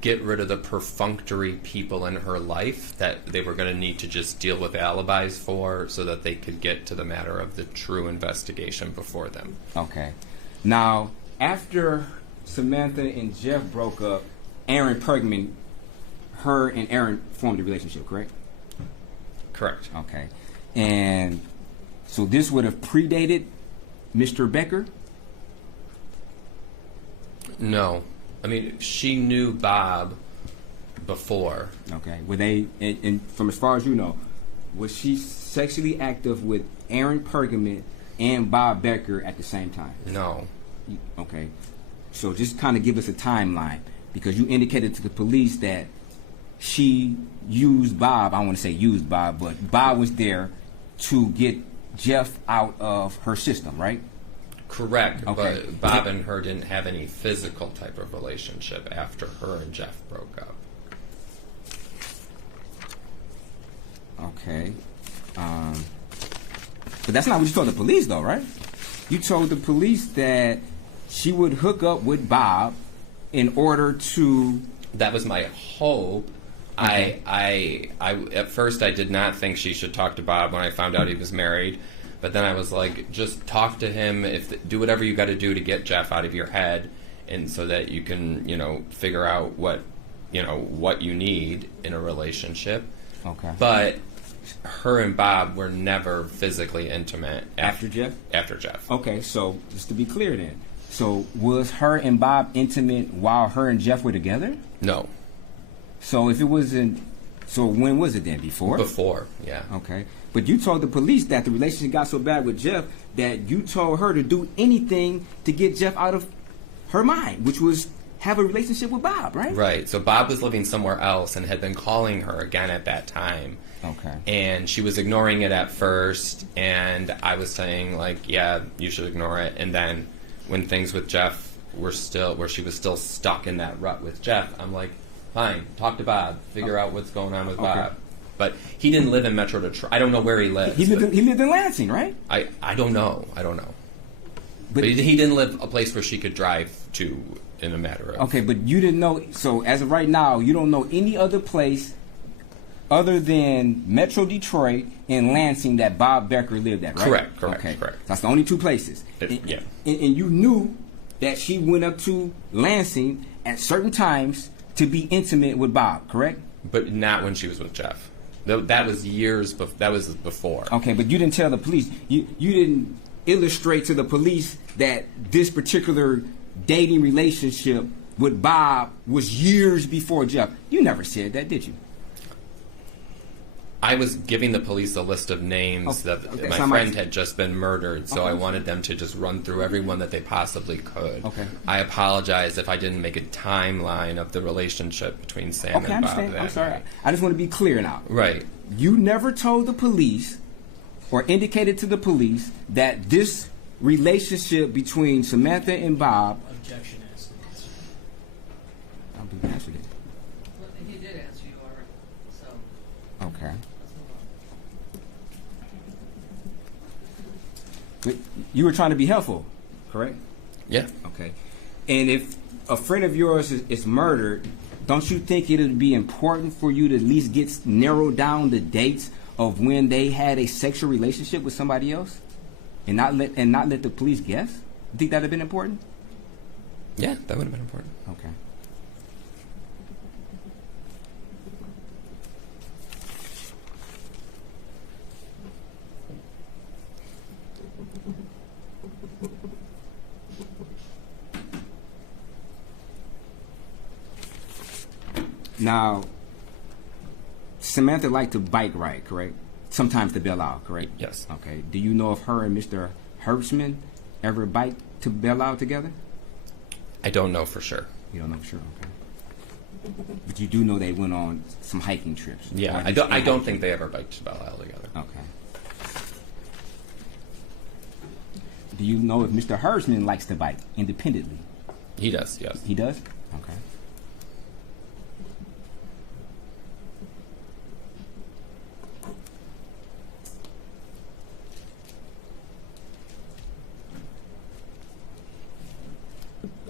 get rid of the perfunctory people in her life that they were going to need to just deal with alibis for so that they could get to the matter of the true investigation before them. Okay. Now, after Samantha and Jeff broke up, Aaron Pergament, her and Aaron formed a relationship, correct? Correct. Okay. And so this would have predated Mr. Becker? No. I mean, she knew Bob before. Okay. Were they, and from as far as you know, was she sexually active with Aaron Pergament and Bob Becker at the same time? No. Okay. So just kind of give us a timeline, because you indicated to the police that she used Bob, I don't want to say used Bob, but Bob was there to get Jeff out of her system, right? Correct. Okay. But Bob and her didn't have any physical type of relationship after her and Jeff broke up. Okay. But that's not what you told the police, though, right? You told the police that she would hook up with Bob in order to... That was my hope. Okay. I at first I did not think she should talk to Bob when I found out he was married, but then I was like, just talk to him. Do whatever you got to do to get Jeff out of your head, and so that you can figure out what you need in a relationship. Okay. But her and Bob were never physically intimate After Jeff? After Jeff. Okay, so just to be clear then. So was her and Bob intimate while her and Jeff were together? No. So if it wasn't So when was it then? Before? Before, yeah. Okay. But you told the police that the relationship got so bad with Jeff that you told her to do anything to get Jeff out of her mind, which was have a relationship with Bob, right? Right. So Bob was living somewhere else and had been calling her again at that time. Okay. And she was ignoring it at first, and I was saying, like, yeah, you should ignore it. And then when things with Jeff were still, where she was still stuck in that rut with Jeff, I'm like, fine, talk to Bob, figure out what's going on with Bob. But he didn't live in Metro Detroit. I don't know where he lives. He lived in Lansing, right? I don't know. But he didn't live a place where she could drive to in a matter of... Okay, but you didn't know... So, as of right now, you don't know any other place other than Metro Detroit and Lansing that Bob Becker lived at, right? Correct. Okay. Correct. That's the only two places. Yeah. And you knew that she went up to Lansing at certain times to be intimate with Bob, correct? But not when she was with Jeff. That was years that was before. Okay, but you didn't tell the police. You didn't illustrate to the police that this particular dating relationship with Bob was years before Jeff. You never said that, did you? I was giving the police a list of names that my friend had just been murdered, so I wanted them to just run through everyone that they possibly could. Okay. I apologize if I didn't make a timeline of the relationship between Sam and Bob. I'm sorry. I just want to be clear now. Right. You never told the police or indicated to the police that this relationship between Samantha and Bob... Objection asked. I don't believe you answered it. Well, he did answer you already, so Okay. let's move on. But you were trying to be helpful, correct? Yeah. Okay. And if a friend of yours is murdered, don't you think it would be important for you to at least narrow down the dates of when they had a sexual relationship with somebody else, and not let the police guess? You think that would have been important? Yeah, that would have been important. Okay. Now, Samantha liked to bike ride, correct? Sometimes to Belle Isle, correct? Yes. Okay. Do you know if her and Mr. Herbstman ever biked to Belle Isle together? I don't know for sure. You don't know for sure, okay. But you do know they went on some hiking trips. Yeah, I don't think they ever biked to Belle Isle together. Okay. Do you know if Mr. Herbstman likes to bike independently? He does, yes. He does? Okay.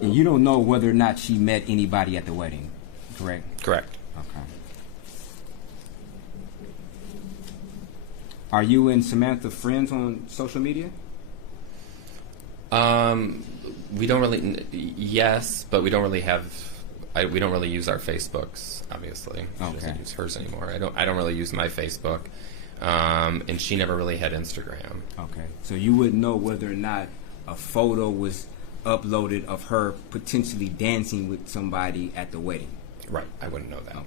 And you don't know whether or not she met anybody at the wedding, correct? Correct. Okay. Are you and Samantha friends on social media? We don't really. Yes, but we don't really have. We don't really use our Facebooks. Obviously, she doesn't use hers anymore. I don't really use my Facebook, and she never really had Instagram. Okay, so you wouldn't know whether or not a photo was uploaded of her potentially dancing with somebody at the wedding. Right, I wouldn't know that. Okay.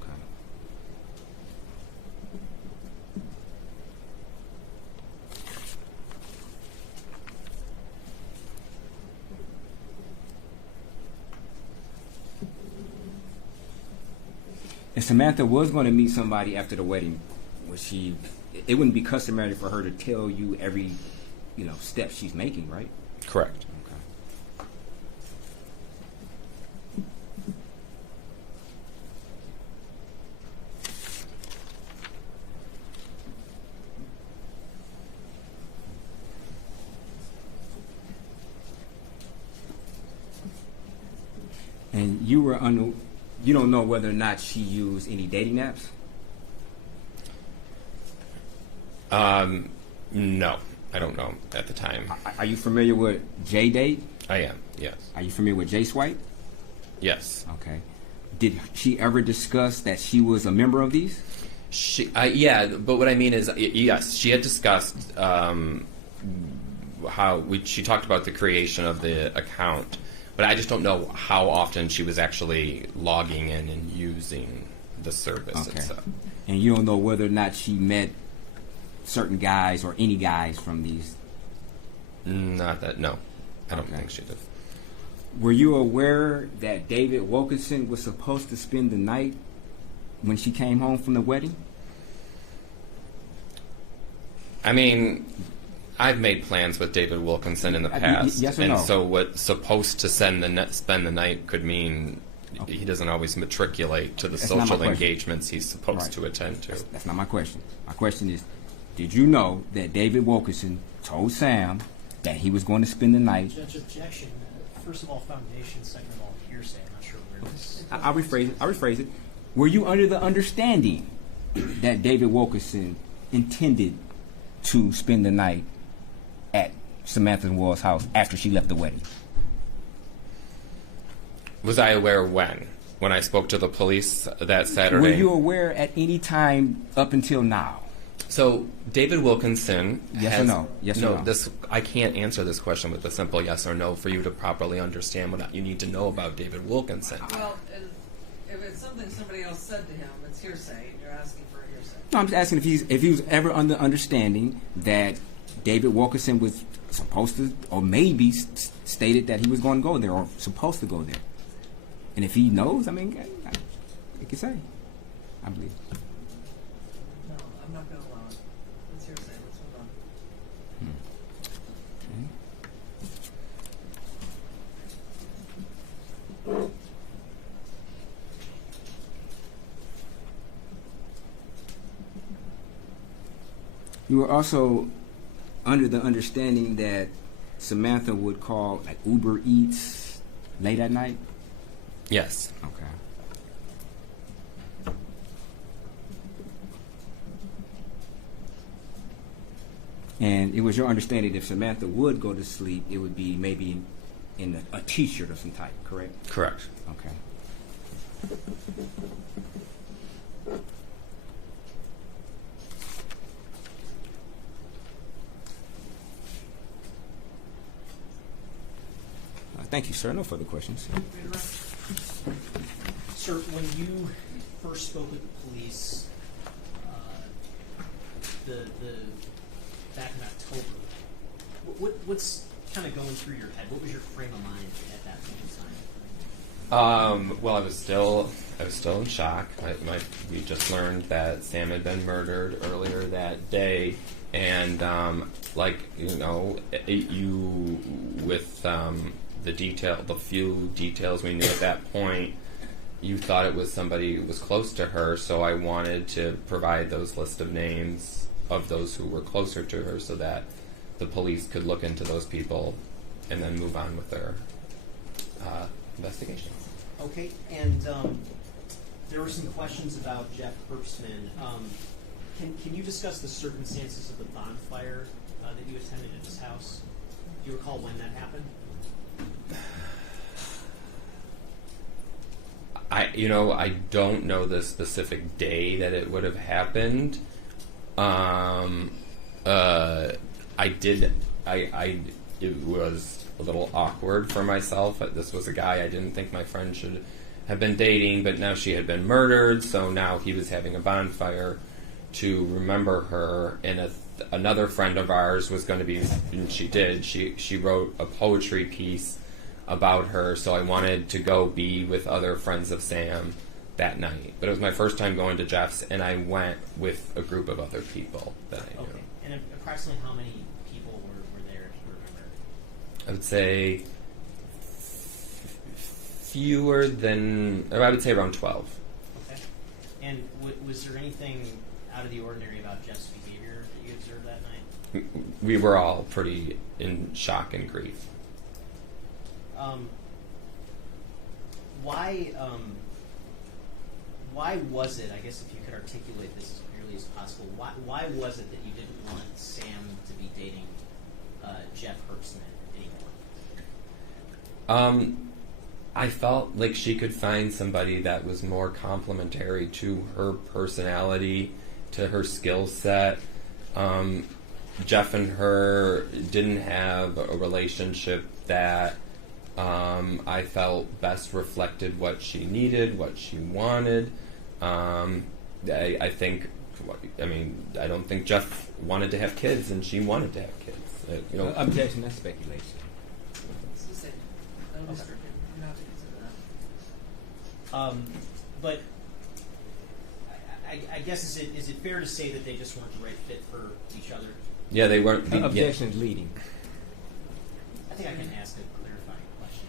If Samantha was going to meet somebody after the wedding, it wouldn't be customary for her to tell you every, step she's making, right? Correct. Okay. And you don't know whether or not she used any dating apps? No, I don't know at the time. Are you familiar with JDate? I am, yes. Are you familiar with JSwipe? Yes. Okay. Did she ever discuss that she was a member of these? Yeah, but what I mean is, yes, she had discussed she talked about the creation of the account, but I just don't know how often she was actually logging in and using the service itself. And you don't know whether or not she met certain guys or any guys from these. Not that. No, I don't Okay. think she did. Were you aware that David Wilkinson was supposed to spend the night when she came home from the wedding? I mean, I've made plans with David Wilkinson in the past, yes or and no? so what supposed to spend the night could mean Okay. he doesn't always matriculate to the That's not my social question. engagements he's supposed Right. to attend to. That's not my question. My question is, did you know that David Wilkinson told Sam that he was going to spend the night? Judge, objection. First of all, foundation. Second of all, hearsay. I'm not sure where this. I'll rephrase it. Were you under the understanding that David Wilkinson intended to spend the night at Samantha Woll's house after she left the wedding? Was I aware when I spoke to the police that Saturday? Were you aware at any time up until now? So David Wilkinson. Yes or has, no? Yes or no? This I can't answer this question with a simple yes or no for you to properly understand what you need to know about David Wilkinson. Well, if it's something somebody else said to him, it's hearsay, and you're asking for hearsay. No, I'm just asking if he was ever under understanding that David Wilkinson was supposed to, or maybe stated that he was going to go there or supposed to go there. And if he knows, I mean, he can say, I believe. No, I'm not going to allow it. It's hearsay. Let's move on. You were also under the understanding that Samantha would call like Uber Eats late at night? Yes. Okay. And it was your understanding that if Samantha would go to sleep, it would be maybe in a T-shirt of some type, correct? Correct. Okay. Thank you, sir. No further questions. Sir, when you first spoke with the police, the back in October, what's kind of going through your head? What was your frame of mind at that point in time? Well, I was still in shock. We just learned that Sam had been murdered earlier that day, and with the few details we knew at that point, you thought it was somebody who was close to her. So I wanted to provide those list of names of those who were closer to her, so that the police could look into those people and then move on with their investigation. Okay, and there were some questions about Jeff Herbstman. Can you discuss the circumstances of the bonfire that you attended at his house? Do you recall when that happened? I don't know the specific day that it would have happened. It was a little awkward for myself. This was a guy I didn't think my friend should have been dating, but now she had been murdered, so now he was having a bonfire to remember her, and another friend of ours was going to be, and she wrote a poetry piece about her, so I wanted to go be with other friends of Sam that night. But it was my first time going to Jeff's, and I went with a group of other people that I knew. Okay, and approximately how many people were there, if you remember? I would say fewer than, or I would say around 12. Okay. And was there anything out of the ordinary about Jeff's behavior that you observed that night? We were all pretty in shock and grief. Why was it, I guess if you could articulate this as clearly as possible, why was it that you didn't want Sam to be dating Jeff Herbstman anymore? I felt like she could find somebody that was more complementary to her personality, to her skill set. Jeff and her didn't have a relationship that I felt best reflected what she needed, what she wanted. I think, I mean, I don't think Jeff wanted to have kids, and she wanted to have kids. You know, Objection, that's speculation. It's the same. That'll be stricken. You don't have to consider that. But I guess is it fair to say that they just weren't the right fit for each other? yeah, they weren't. Objection is leading. I think I can ask a clarifying question.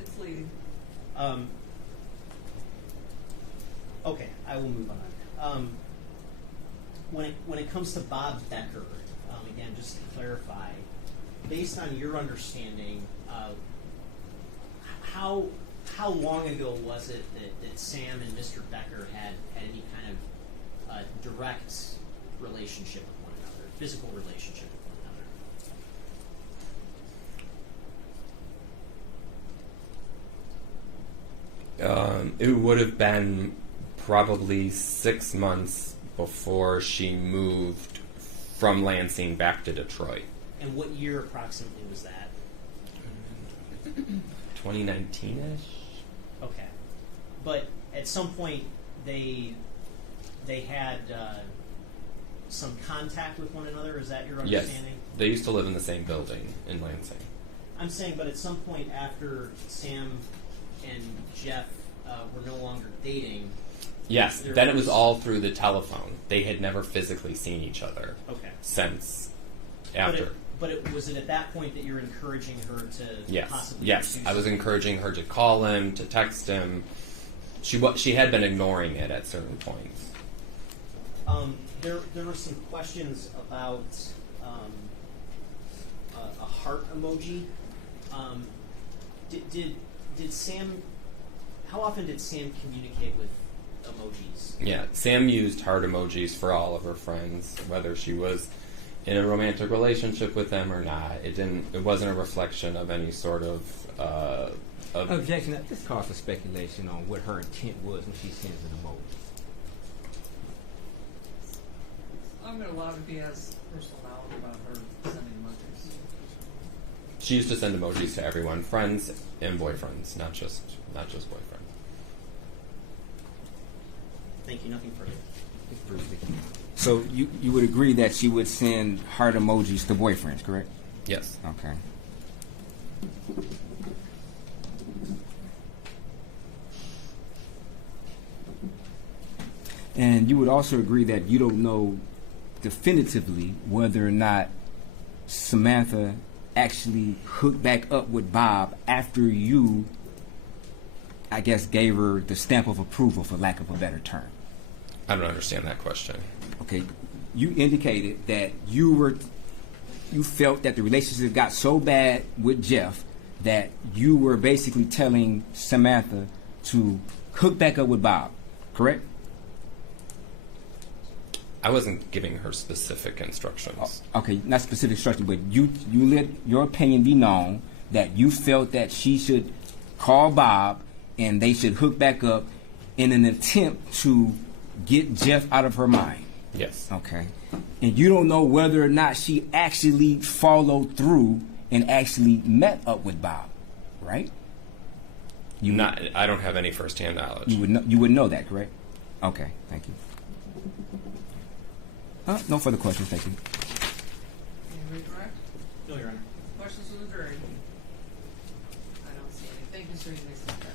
It's leading. Okay, I will move on. When it comes to Bob Becker, again, just to clarify, based on your understanding, how long ago was it that Sam and Mr. Becker had any kind of direct relationship with one another, physical relationship with one another? It would have been probably 6 months before she moved from Lansing back to Detroit. And what year approximately was that? 2019-ish? Okay. But at some point, they had some contact with one another. Is that your Yes. understanding? They used to live in the same building in Lansing. I'm saying, but at some point after Sam and Jeff were no longer dating. Yes, There then it was was- all through the telephone. They had never physically seen each other Okay. since after. Was it at that point that you're encouraging her to Yes, possibly yes. pursue I was something? encouraging her to call him, to text him. She had been ignoring it at certain points. There were some questions about a heart emoji. Did Sam? How often did Sam communicate with emojis? Yeah, Sam used heart emojis for all of her friends, whether she was in a romantic relationship with them or not. It wasn't a reflection of any sort of Objection, this calls for speculation on what her intent was when she sends an emoji. I'm going to allow if he has personal knowledge about her sending emojis. She used to send emojis to everyone, friends and boyfriends, not just boyfriends. Thank you. Nothing further. So you would agree that she would send heart emojis to boyfriends, correct? Yes. Okay. And you would also agree that you don't know definitively whether or not Samantha actually hooked back up with Bob after you, I guess, gave her the stamp of approval, for lack of a better term. I don't understand that question. Okay, you indicated that you felt that the relationship got so bad with Jeff that you were basically telling Samantha to hook back up with Bob, correct? I wasn't giving her specific instructions. Okay, not specific instruction, but you let your opinion be known that you felt that she should call Bob and they should hook back up in an attempt to get Jeff out of her mind. Yes. Okay. And you don't know whether or not she actually followed through and actually met up with Bob, right? I don't have any firsthand knowledge. You would know that, correct? Okay, thank you. No further questions, thank you. Anybody correct? No, Your Honor. Questions from the jury? I don't see any. Thank you, sir. You may sit down.